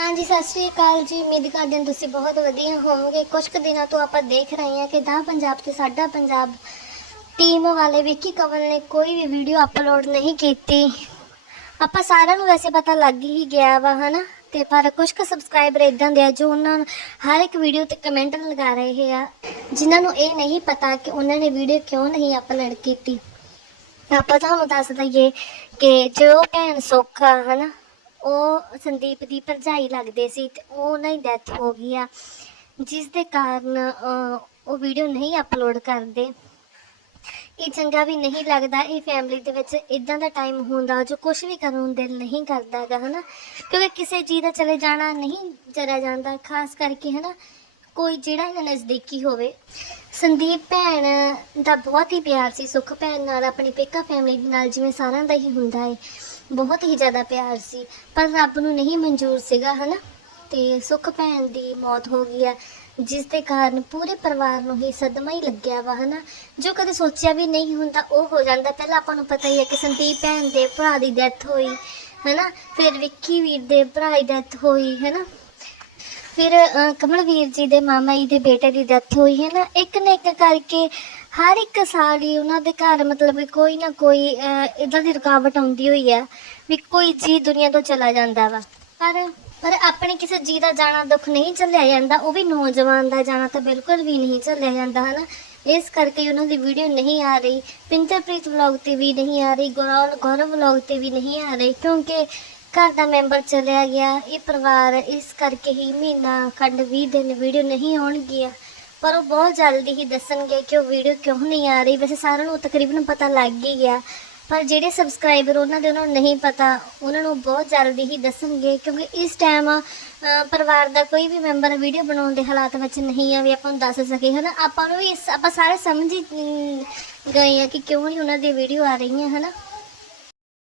ਹਾਂਜੀ, ਸਤਿ ਸ਼੍ਰੀ ਅਕਾਲ ਜੀ। ਉਮੀਦ ਕਰਦੇ ਹਾਂ ਤੁਸੀਂ ਬਹੁਤ ਵਧੀਆ ਹੋਵੋਗੇ। ਕੁਝ ਕੁ ਦਿਨਾਂ ਤੋਂ ਆਪਾਂ ਦੇਖ ਰਹੇ ਹਾਂ ਕਿ ਦਾ ਪੰਜਾਬ ਤੇ ਸਾਡਾ ਪੰਜਾਬ ਟੀਮ ਵਾਲੇ ਵਿੱਕੀ ਕਵਲ ਨੇ ਕੋਈ ਵੀ ਵੀਡੀਓ ਅਪਲੋਡ ਨਹੀਂ ਕੀਤੀ। ਆਪਾਂ ਸਾਰਿਆਂ ਨੂੰ ਵੈਸੇ ਪਤਾ ਲੱਗ ਹੀ ਗਿਆ ਵਾ, ਹਨਾ? ਤੇ ਪਰ ਕੁਝ ਕੁ ਸਬਸਕ੍ਰਾਈਬਰ ਇਦਾਂ ਦੇ ਆ ਜੋ ਉਹਨਾਂ ਹਰ ਇੱਕ ਵੀਡੀਓ ਤੇ ਕਮੈਂਟ ਲਗਾ ਰਹੇ ਆ, ਜਿਨ੍ਹਾਂ ਨੂੰ ਇਹ ਨਹੀਂ ਪਤਾ ਕਿ ਉਹਨਾਂ ਨੇ ਵੀਡੀਓ ਕਿਉਂ ਨਹੀਂ ਅਪਲੋਡ ਕੀਤੀ। ਆਪਾਂ ਤੁਹਾਨੂੰ ਦੱਸ ਦਈਏ ਕਿ ਜੋ ਭੈਣ ਸੋਖਾ, ਹਨਾ? ਉਹ ਸੰਦੀਪ ਦੀ ਭਰਜਾਈ ਲੱਗਦੇ ਸੀ ਤੇ ਉਹ ਉਹਨਾਂ ਦੀ ਡੈਥ ਹੋ ਗਈ ਆ। ਜਿਸ ਦੇ ਕਾਰਨ ਉਹ ਵੀਡੀਓ ਨਹੀਂ ਅਪਲੋਡ ਕਰਦੇ। ਇਹ ਚੰਗਾ ਵੀ ਨਹੀਂ ਲੱਗਦਾ, ਇਹ ਫੈਮਿਲੀ ਦੇ ਵਿੱਚ ਇਦਾਂ ਦਾ ਟਾਈਮ ਹੁੰਦਾ, ਜੋ ਕੁਝ ਵੀ ਕਰਨ ਨੂੰ ਦਿਲ ਨਹੀਂ ਕਰਦਾਗਾ, ਹਨਾ? ਕਿਉਂਕਿ ਕਿਸੇ ਚੀਜ਼ ਦਾ ਚਲੇ ਜਾਣਾ ਨਹੀਂ ਜਰਿਆ ਜਾਂਦਾ, ਖਾਸ ਕਰਕੇ, ਹਨਾ? ਕੋਈ ਜਿਹੜਾ ਇਹਨਾਂ ਨਜ਼ਦੀਕੀ ਹੋਵੇ। ਸੰਦੀਪ ਭੈਣ ਦਾ ਬਹੁਤ ਹੀ ਪਿਆਰ ਸੀ, ਸੁਖ ਭੈਣ ਨਾਲ, ਆਪਣੀ ਪੇਕਾ ਫੈਮਿਲੀ ਦੇ ਨਾਲ ਜਿਵੇਂ ਸਾਰਿਆਂ ਦਾ ਹੀ ਹੁੰਦਾ ਹੈ ਬਹੁਤ ਹੀ ਜ਼ਿਆਦਾ ਪਿਆਰ ਸੀ, ਪਰ ਰੱਬ ਨੂੰ ਨਹੀਂ ਮਨਜ਼ੂਰ ਸੀਗਾ, ਹਨਾ? ਤੇ ਸੁਖ ਭੈਣ ਦੀ ਮੌਤ ਹੋ ਗਈ ਆ, ਜਿਸ ਦੇ ਕਾਰਨ ਪੂਰੇ ਪਰਿਵਾਰ ਨੂੰ ਹੀ ਸਦਮਾ ਹੀ ਲੱਗਿਆ ਵਾ, ਹਨਾ? ਜੋ ਕਦੇ ਸੋਚਿਆ ਵੀ ਨਹੀਂ ਹੁੰਦਾ, ਉਹ ਹੋ ਜਾਂਦਾ। ਪਹਿਲਾਂ ਆਪਾਂ ਨੂੰ ਪਤਾ ਹੀ ਹੈ ਕਿ ਸੰਦੀਪ ਭੈਣ ਦੇ ਭਰਾ ਦੀ ਡੈਥ ਹੋਈ, ਹਨਾ? ਫਿਰ ਵਿੱਕੀ ਵੀਰ ਦੇ ਭਰਾ ਦੀ ਡੈਥ ਹੋਈ, ਹਨਾ? ਫਿਰ ਕਮਲਵੀਰ ਜੀ ਦੇ ਮਾਮਾ ਜੀ ਦੇ ਬੇਟੇ ਦੀ ਡੈਥ ਹੋਈ ਹੈ ਨਾ, ਇੱਕ ਨਾ ਇੱਕ ਕਰਕੇ ਹਰ ਇੱਕ ਸਾਲ ਹੀ ਉਹਨਾਂ ਦੇ ਘਰ ਮਤਲਬ ਕਿ ਕੋਈ ਨਾ ਕੋਈ ਇਦਾਂ ਦੀ ਰੁਕਾਵਟ ਆਉਂਦੀ ਹੋਈ ਆ ਵੀ ਕੋਈ ਜੀ ਦੁਨੀਆ ਤੋਂ ਚਲਾ ਜਾਂਦਾ ਵਾ। ਪਰ ਪਰ ਆਪਣੇ ਕਿਸੇ ਜੀ ਦਾ ਜਾਣਾ ਦੁੱਖ ਨਹੀਂ ਝੱਲਿਆ ਜਾਂਦਾ, ਉਹ ਵੀ ਨੌਜਵਾਨ ਦਾ ਜਾਣਾ ਤਾਂ ਬਿਲਕੁਲ ਵੀ ਨਹੀਂ ਝੱਲਿਆ ਜਾਂਦਾ, ਹਨਾ? ਇਸ ਕਰਕੇ ਉਹਨਾਂ ਦੀ ਵੀਡੀਓ ਨਹੀਂ ਆ ਰਹੀ ਪਿੰਦਰਪ੍ਰੀਤ ਵਲੌਗ ਤੇ ਵੀ ਨਹੀਂ ਆ ਰਹੀ, ਗੌਰਵ ਗੌਰਵ ਵਲੌਗ ਤੇ ਵੀ ਨਹੀਂ ਆ ਰਹੀ, ਕਿਉਂਕਿ ਘਰ ਦਾ ਮੈਂਬਰ ਚਲਿਆ ਗਿਆ। ਇਹ ਪਰਿਵਾਰ ਇਸ ਕਰਕੇ ਹੀ ਮਹੀਨਾ ਖੰਡ 20 ਦਿਨ ਵੀਡੀਓ ਨਹੀਂ ਆਉਣਗੀਆਂ। ਪਰ ਉਹ ਬਹੁਤ ਜਲਦੀ ਹੀ ਦੱਸਣਗੇ ਕਿ ਉਹ ਵੀਡੀਓ ਕਿਉਂ ਨਹੀਂ ਆ ਰਹੀ। ਵੈਸੇ ਸਾਰਿਆਂ ਨੂੰ ਤਕਰੀਬਨ ਪਤਾ ਲੱਗ ਹੀ ਗਿਆ। ਪਰ ਜਿਹੜੇ ਸਬਸਕ੍ਰਾਈਬਰ ਉਹਨਾਂ ਦੇ ਉਹਨਾਂ ਨੂੰ ਨਹੀਂ ਪਤਾ, ਉਹਨਾਂ ਨੂੰ ਬਹੁਤ ਜਲਦੀ ਹੀ ਦੱਸਣਗੇ ਕਿਉਂਕਿ ਇਸ ਟਾਈਮ ਪਰਿਵਾਰ ਦਾ ਕੋਈ ਵੀ ਮੈਂਬਰ ਵੀਡੀਓ ਬਣਾਉਣ ਦੇ ਹਾਲਾਤ ਵਿੱਚ ਨਹੀਂ ਆ ਵੀ ਆਪਾਂ ਨੂੰ ਦੱਸ ਸਕੇ, ਹਨਾ? ਆਪਾਂ ਨੂੰ ਵੀ ਇਸ, ਆਪਾਂ ਸਾਰੇ ਸਮਝ ਹੀ ਗਏ ਆ ਕਿ ਕਿਉਂ ਨਹੀਂ ਉਹਨਾਂ ਦੀ ਵੀਡੀਓ ਆ ਰਹੀਆਂ, ਹਨਾ?